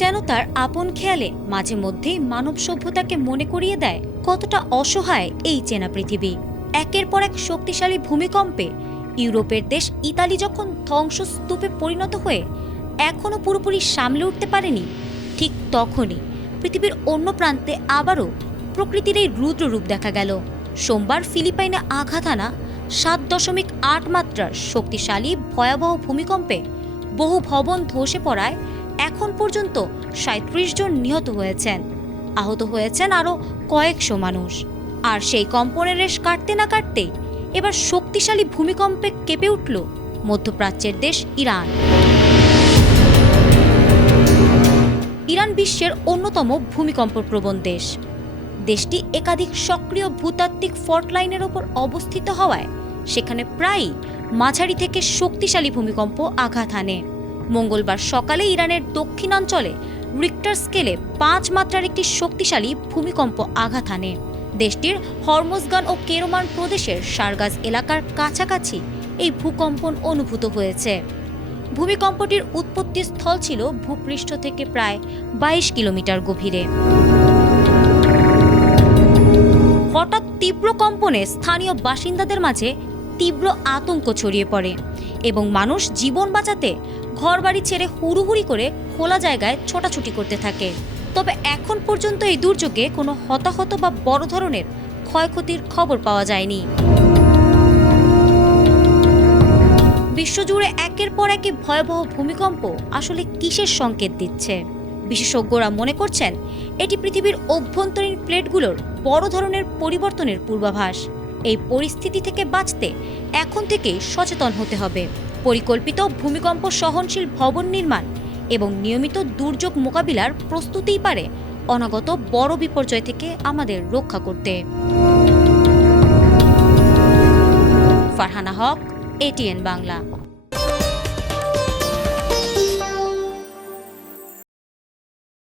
যেন তার আপন খেয়ালে মাঝে মধ্যেই মানব সভ্যতাকে মনে করিয়ে দেয় কতটা অসহায় এই চেনা পৃথিবী। একের পর এক শক্তিশালী ভূমিকম্পে ইউরোপের দেশ ইতালি যখন ধ্বংসস্তূপে পরিণত হয়ে এখনো পুরোপুরি সামলে উঠতে পারেনি, ঠিক তখনই পৃথিবীর অন্য প্রান্তে আবারও প্রকৃতির এই রুদ্র রূপ দেখা গেল। সোমবার ফিলিপাইনে আঘাত হানা 7.8 মাত্রার শক্তিশালী ভয়াবহ ভূমিকম্পে বহু ভবন ধসে পড়ায় এখন পর্যন্ত 37 জন নিহত হয়েছেন, আহত হয়েছেন আরও কয়েকশো মানুষ। আর সেই কম্পনের রেশ কাটতে না কাটতেই এবার শক্তিশালী ভূমিকম্পে কেঁপে উঠল মধ্যপ্রাচ্যের দেশ ইরান। ইরান বিশ্বের অন্যতম ভূমিকম্পপ্রবণ দেশ। দেশটি একাধিক সক্রিয় ভূতাত্ত্বিক ফল্ট লাইনের ওপর অবস্থিত হওয়ায় সেখানে প্রায়ই মাঝারি থেকে শক্তিশালী ভূমিকম্প আঘাত হানে। মঙ্গলবার সকালে ইরানের দক্ষিণাঞ্চলে রিক্টার স্কেলে 5 মাত্রার একটি শক্তিশালী ভূমিকম্প আঘাত হানে। দেশটির হরমোজগান ও কেরমান প্রদেশের সারগাজ এলাকার কাছাকাছি এই ভূকম্পন অনুভূত হয়েছে। ভূমিকম্পটির উৎপত্তি স্থল ছিল ভূপৃষ্ঠ থেকে প্রায় 22 কিলোমিটার গভীরে। হঠাৎ তীব্র কম্পনে স্থানীয় বাসিন্দাদের মাঝে তীব্র আতঙ্ক ছড়িয়ে পড়ে এবং মানুষ জীবন বাঁচাতে ঘরবাড়ি ছেড়ে হুড়ুহুড়ি করে খোলা জায়গায় ছোটাছুটি করতে থাকে। তবে এখন পর্যন্ত এই দুর্যোগে কোনো হতাহত বা বড় ধরনের ক্ষয়ক্ষতির খবর পাওয়া যায়নি। বিশ্বজুড়ে একের পর এক ভয়াবহ ভূমিকম্প আসলে কিসের সংকেত দিচ্ছে? বিশেষজ্ঞরা মনে করছেন এটি পৃথিবীর অভ্যন্তরীণ প্লেটগুলোর বড় ধরনের পরিবর্তনের পূর্বাভাস। এই পরিস্থিতি থেকে বাঁচতে এখন থেকেই সচেতন হতে হবে। পরিকল্পিত ভূমিকম্প সহনশীল ভবন নির্মাণ এবং নিয়মিত দুর্যোগ মোকাবিলার প্রস্তুতিই পারে অনাগত বড় বিপর্যয় থেকে আমাদের রক্ষা করতে। ফারহানা হক, ATN বাংলা।